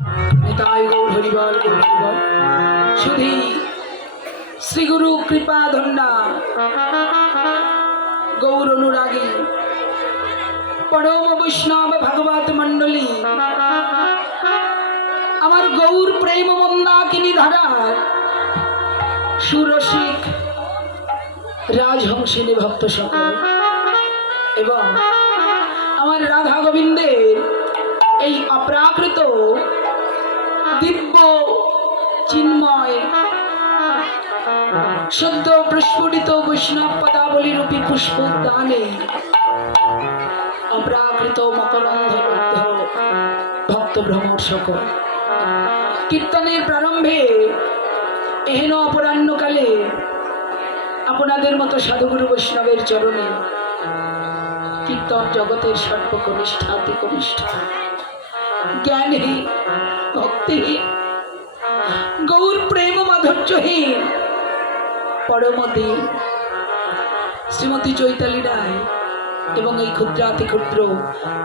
নিতাই গৌর হরিবল গৌর হরিবল। শুধু শ্রীগুরু কৃপা ধন্যা গৌর অনুরাগী পরম বৈষ্ণব ভাগবত মন্ডলী, আমার গৌর প্রেম মন্দাকিনী ধারার সুরসিক রাজহংসিনী ভক্ত সকল এবং আমার রাধা গোবিন্দের এই অপ্রাকৃত দিব্য চিন্ময় সদ্য প্রস্ফুটিত বৈষ্ণব পদাবলী রূপী পুষ্পোদ্যানে অপ্রাকৃত মকরন্ধ ভক্ত ভ্রমর সকল কীর্তনের প্রারম্ভে এহেন অপরাহ্নকালে আপনাদের মতো সাধুগুরু বৈষ্ণবের চরণে কীর্তন জগতের সর্বকনিষ্ঠ অতি কনিষ্ঠ জ্ঞানহীন ভক্তিহীন গৌর প্রেম মাধুর্যহীন পরমদীন শ্রীমতী চৈতালি রায় এবং এই ক্ষুদ্রাতি ক্ষুদ্র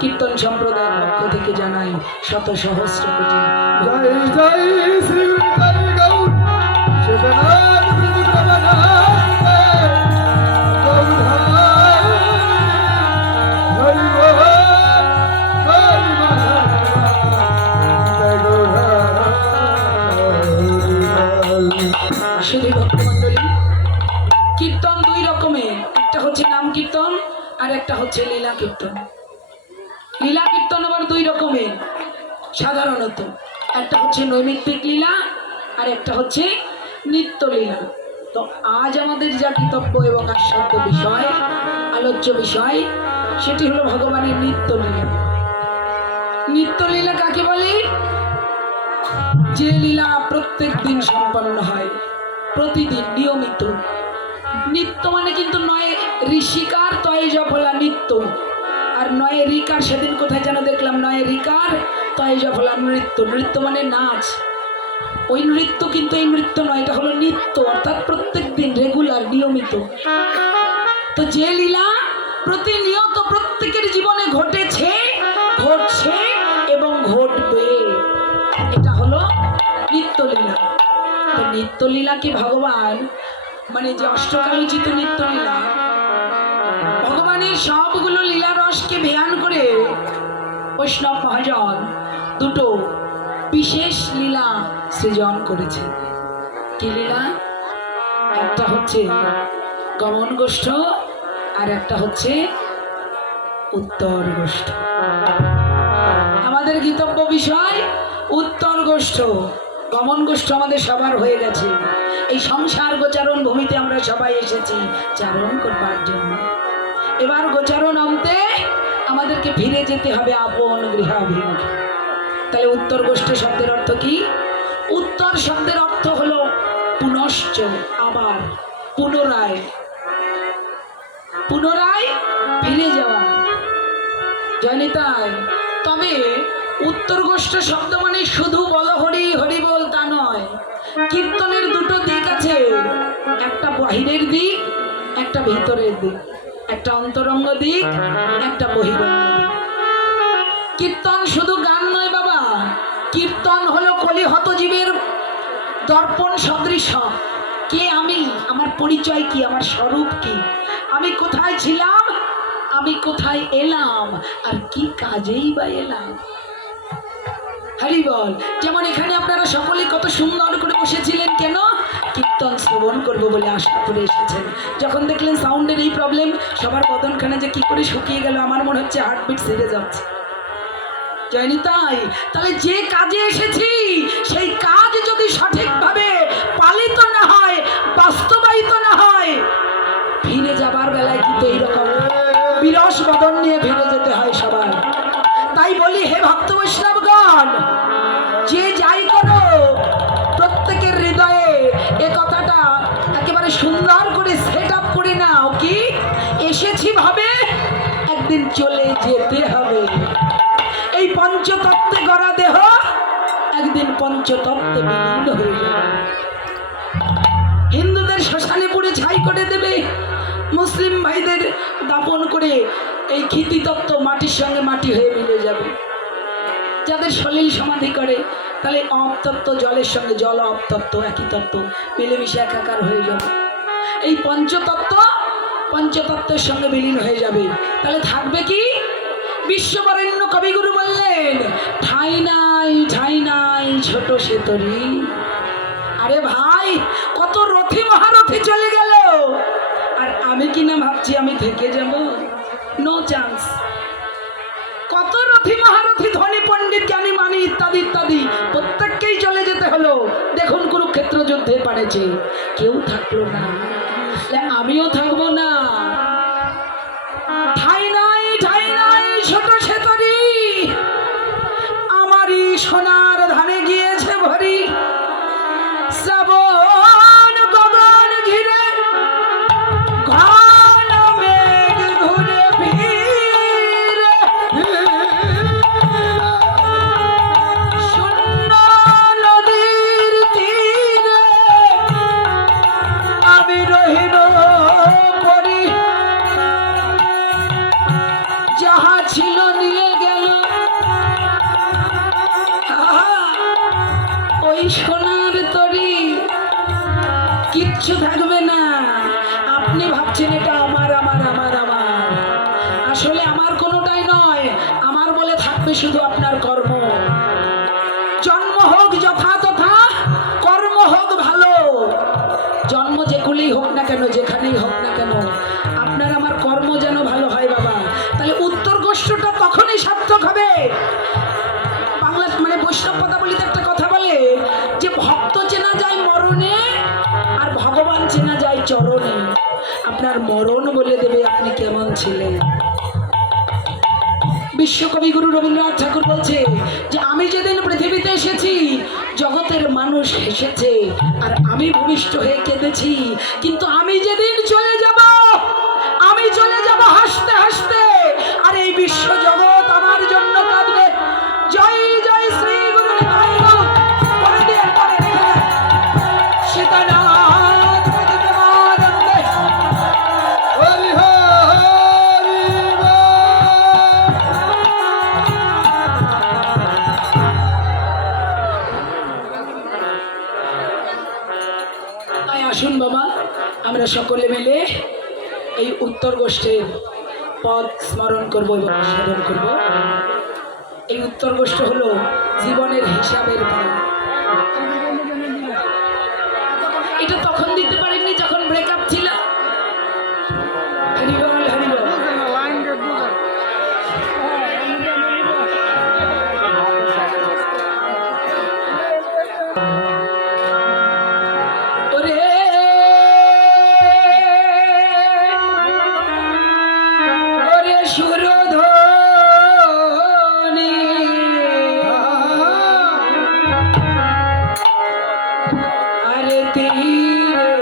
কীর্তন সম্প্রদায়ের পক্ষ থেকে জানাই শত সহস্র কোটি জয় জয় শ্রী গৌর সেবনাথ শুধু ভক্তমণ্ডলী, কীর্তন দুই রকমের, একটা হচ্ছে নাম কীর্তন আর একটা হচ্ছে লীলা কীর্তন। লীলা কীর্তন আবার দুই রকমের সাধারণত, একটা হচ্ছে নৈমিত্তিক লীলা আর একটা হচ্ছে নিত্য লীলা। তো আজ আমাদের যা কর্তব্য এবং আস্বাদ্য বিষয়, আলোচ্য বিষয়, সেটি হলো ভগবানের নিত্য লীলা। নিত্য লীলা কাকে বলে? যে লীলা প্রত্যেক দিন সম্পন্ন হয়, প্রতিদিন নিয়মিত। নিত্য মানে কিন্তু নয় ঋষিকার তয়ে জফলা নিত্য, আর নয় রিকার, সেদিন কোথায় যেন দেখলাম নয় রিকার তয়ে জফলা নৃত্য। নৃত্য মানে নাচ, ওই নৃত্য কিন্তু এই নৃত্য নয়, এটা হলো নিত্য, অর্থাৎ প্রত্যেক দিন রেগুলার নিয়মিত। তো যে লীলা প্রতিনিয়ত প্রত্যেকের জীবনে ঘটেছে, ঘটছে এবং ঘটবে, এটা হলো নিত্যলীলা। তো নিত্যলীলা কি ভগবান মানে যে অষ্টকালোচিত নিত্যলীলা, ভগবানের সবগুলো লীলা রসকে বেয়ান করে বৈষ্ণব মহাজন দুটো বিশেষ লীলা সৃজন করেছে। কি লীলা? একটা হচ্ছে গমন গোষ্ঠ আর একটা হচ্ছে উত্তর গোষ্ঠ। আমাদের গীতব্য বিষয় উত্তর গোষ্ঠ। গমন গোষ্ঠ আমাদের সবার হয়ে গেছে, এই সংসার গোচারণ ভূমিতে আমরা সবাই এসেছি চারণ করবার জন্য। এবার গোচারণ অন্তে আমাদেরকে ফিরে যেতে হবে আপন গৃহাভিমুখে। তাহলে উত্তর গোষ্ঠ শব্দের অর্থ কি? উত্তর শব্দের অর্থ হলো পুনশ্চ, আবার, পুনরায়, পুনরায় ফিরে যাওয়া। জানিতাই তবে উত্তর গোষ্ঠ শব্দ মানে শুধু বল হরি হরি বল তা নয়। কীর্তনের দুটো দিক আছে, একটা বাহিরের দিক, একটা ভিতরের দিক, একটা অন্তরঙ্গ দিক, একটা বহিরঙ্গ দিক। কীর্তন শুধু গান নয় বাবা, কীর্তন হলো কলিহত জীবের দর্পণ সদৃশ। কে আমি, আমার পরিচয় কি, আমার স্বরূপ কি, আমি কোথায় ছিলাম, আমি কোথায় এলাম, আর কি কাজেই বা এলাম। হরি বল। যেমন এখানে আপনারা সকলে কত সুন্দর করে বসেছিলেন, কেন? কীর্তন শ্রবণ করবো বলে আশা করে এসেছেন। যখন দেখলেন সাউন্ডের এই প্রবলেম, সবার বদনখানে যে কি করে শুকিয়ে গেল, আমার মনে হচ্ছে হার্টবিট সেরে যাচ্ছে। জানি তাই, তাহলে যে কাজে এসেছি সেই কাজ যদি সঠিকভাবে পালিত না হয়, বাস্তবায়িত না হয়, ফিরে যাবার বেলায় কিন্তু এইরকম বিরস বদন নিয়ে ফিরে যেতে হয় সবার। তাই বলি হে ভক্ত বৈষ্ণবগণ, যে যাই করো প্রত্যেকের হৃদয়ে এ কথাটা একেবারে সুন্দর করে সেট আপ করে নাও, কি এসেছি ভাবে একদিন চলে যেতে হবে। এই পঞ্চতত্ত্বে গড়া দেহ একদিন পঞ্চতত্ত্বে বিলীন হয়ে যাবে। হিন্দুদের শ্মশানে পুড়ে ছাই করে দেবে, মুসলিম ভাইদের দাপন করে এই ক্ষিতি তত্ত্ব মাটির সঙ্গে মাটি হয়ে মিলে যাবে। যাদের সলিল সমাধি করে তাহলে অপতত্ত্ব জলের সঙ্গে জল অপতত্ত্ব একই তত্ত্ব মিলেমিশে একাকার হয়ে যাবে। এই পঞ্চতত্ত্বের সঙ্গে বিলীন হয়ে যাবে। তাহলে থাকবে কি? বিশ্ববরেণ্য কবিগুরু বললেন, ঠাই নাই ছোট সে তরি। আরে ভাই, কত রথী মহারথী চলে গেল, আর আমি কিনা ভাবছি আমি থেকে যাব, নো চান্স। কত রথী মহারথী, ধনী পণ্ডিত, জ্ঞানী মানি ইত্যাদি ইত্যাদি প্রত্যেককেই চলে যেতে হলো। দেখুন কুরুক্ষেত্র যুদ্ধে পারেছে, কেউ থাকলো না, আমিও থাকবো না। ঠাই নাই ছোট সে তরি, আমারই সোনার ধানে গিয়েছে ভরি। শ্রাবণ গগন ঘিরে ঘন মেঘ ঘুরে ফিরে, শূন্য নদীর তীরে আমি রহিল পরি। যাহা ছিল নিয়ে গেল, ওই সোনার তরি, কিচ্ছু থাকবে না। আপনি ভাবছেন এটা আমার আমার আমার আমার, আসলে আমার কোনোটাই নয়। আমার বলে থাকবে শুধু আপনার কর্ম। জন্ম হোক যথা তথা, কর্ম হোক ভালো। জন্ম যেকুলেই হোক না কেন, যেখানেই হোক না কেন, আপনার আমার কর্ম যেন ভালো হয় বাবা। তাহলে উত্তর গোষ্ঠটা তখনই সার্থক হবে। বাংলা মানে বৈষ্ণব পদাবলিতে একটা কথা বলে যে ভক্ত চেনা যায় মরণে, আর ভগবান চেনা যায় চরণে। আপনার মরণ বলে দেবে আপনি কেমন ছিলেন। বিশ্বকবি গুরু রবীন্দ্রনাথ ঠাকুর বলছে যে আমি যেদিন পৃথিবীতে এসেছি জগতের মানুষ হেসেছে আর আমি ভূমিষ্ঠ হয়ে কেঁদেছি, কিন্তু আমি যেদিন চলে যাব, আমি চলে যাব হাসতে হাসতে, আর এই বিশ্ব জগৎ আমার জন্য কাঁদবে। জয় জয় শ্রী গুরু নিতাই। পরে দিয়ে পরে রেখে দেন। সীতানাথ প্রতিমানন্দে। হরি হরি বল। তাই আসুন বাবা, আমরা সকলে মিলে এই উত্তর গোষ্ঠীর পদ স্মরণ করব এবং সাধন করব। এই উত্তর গোষ্ঠ হলো জীবনের হিসাবের পদ। এটা তখন দিতে পারেননি যখন ব্রেকআপ ছিল। হরি বল, হরি বল। ওরে ওরে সুরধনী, আরে তীরে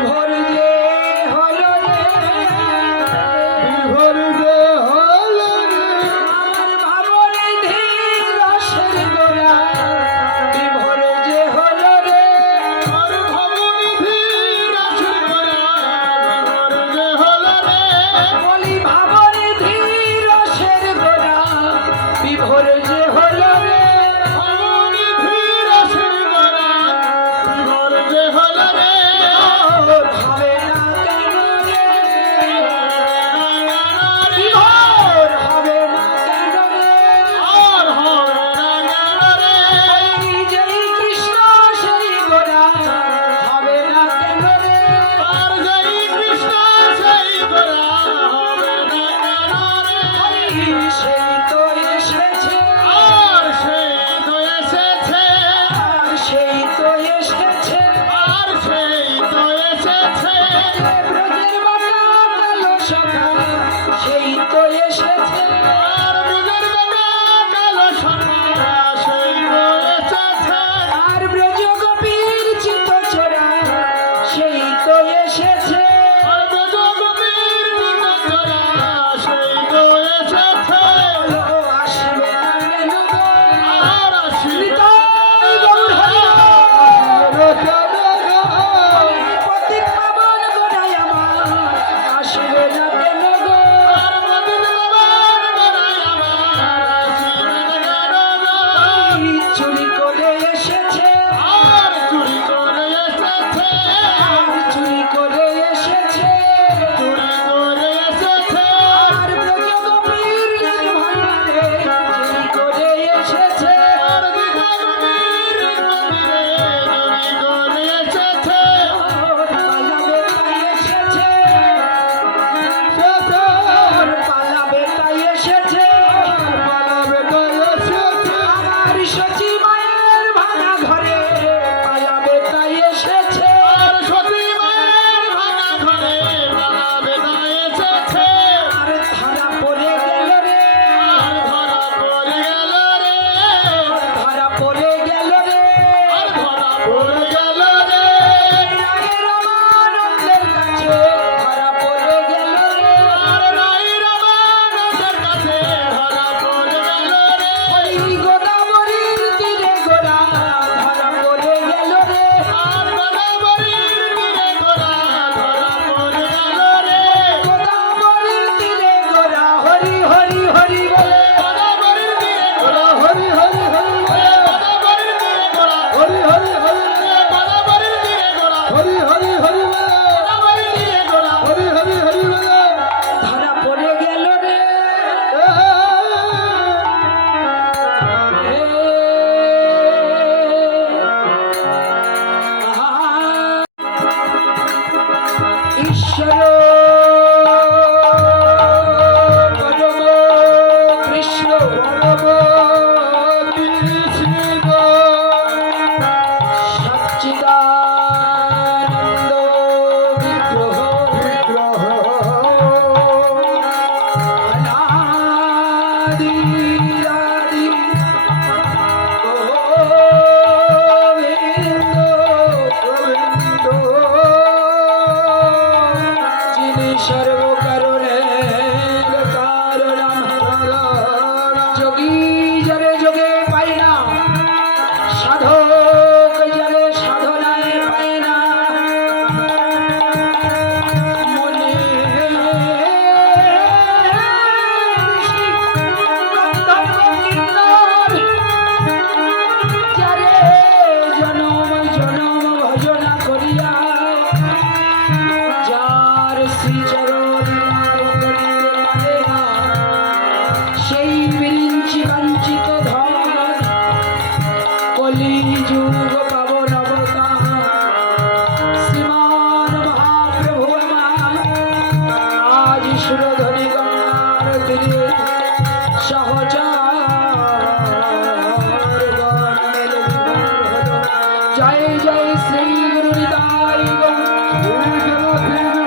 বিভোর যে হলো রে বিভোর যে হলো রে আমার ভাবরে ধীর রসের গোড়া বিভোর যে হলো রে আর ভবনিধি রাসের গোড়া বিভোর যে হলো রে বলি ভাবরে ধীর রসের গোড়া বিভোর যে হলো রে ভবনিধি রাসের গোড়া বিভোর যে হলো রে বিভোর হবে না কেন রে বিভোর হবে না কেন রে আর হবে না রে জয় কৃষ্ণ সেই গোড়া হবে না কেন রে আর জয় কৃষ্ণ সেই গোড়া হবে না রে সেই তো এসেছে আর সেই তো এসেছে আর সেই তো এসেছে আর সেই তো এসেছে ব্রজের বাঁকা কালো সখা সেই তো এসেছে আর ব্রজের বাঁকা কালো সখা সেই তো এসেছে আর ব্রজ গোপীর চিত চোরা সেই তো এসেছে আর ব্রজ গোপীর নিকটরা সেই তো এসেছে ও আসবে না কেন গো আর আসিবে নিতাই গৌর হরি পতিত পাবন গোড়ায় আমার আসবে না কেন গো আর মদিন বাবার গোড়ায় আমার আসিবে না গো চুরি করে এসেছে আর চুরি করে এসেছে আর চুরি করে এসেছে চুরি করে এসেছে আর ব্রজ গোপীর নিজ ভাণ্ডারে চুরি করে এসেছে আর গীতা নবীর মন্দিরে চুরি করে এসেছে পালাবে তাই এসেছে এসেছে পালাবে তাই এসেছে পালাবে তো এসেছে আমার সচি মায়ের ভাঙা ঘরে পালাবে তাই এসেছে আর সতী মায়ের ভাঙা ঘরে পালাবে তো এসেছে আর ধরা পড়ে গেল রে আর ধরা পড়ে গেল রে ধরা পড়ে গেল রে আর ধরা পড়ে গেল রে রায়ের আমানন্দের কাছে ধরা পড়ে গেল রে আর রাই রামানন্দের কাছে ধরা পড়ে গেল রে ওই গোদাবরীর তীরে গোরা ধরা পড়ে গেল রে আর গোদাবরীর তীরে গোরা ধরা পড়ে গেল রে গোদাবরীর তীরে গোরা হরি হরি হরি বলে গোদাবরীর তীরে গোরা হরি হরি হরি বলে গোদাবরীর তীরে গোরা হরি হরি হরি বলে গোদাবরীর তীরে গোরা হরি হরি হরি বলে গোদাবরীর তীরে গোরা হরি হরি হরি বলে ধরা পড়ে গেল রে ঈশ্বর পরম কৃষ্ণ সচ্চিদানন্দ বিগ্রহ অনাদিরাদি গোবিন্দ যিনি সর্বকারণের কারণ যোগী যারে যোগে পায় না সাধক যারে সাধনায় পায় না মনে যারে জনম জনম ভজনা করিয়া যার শ্রীচরণ লাভ করিতে পারে না সেই বিরিঞ্চি বাঞ্ছিত ধন কলি যুগ পাবন অবতার শ্রীমান মহাপ্রভু আমার আজ সুরধনী গঙ্গার তীরে সহচার গণ মেলে বিভোর হলো। জয় জয় শ্রী গুরু নিতাই গৌর।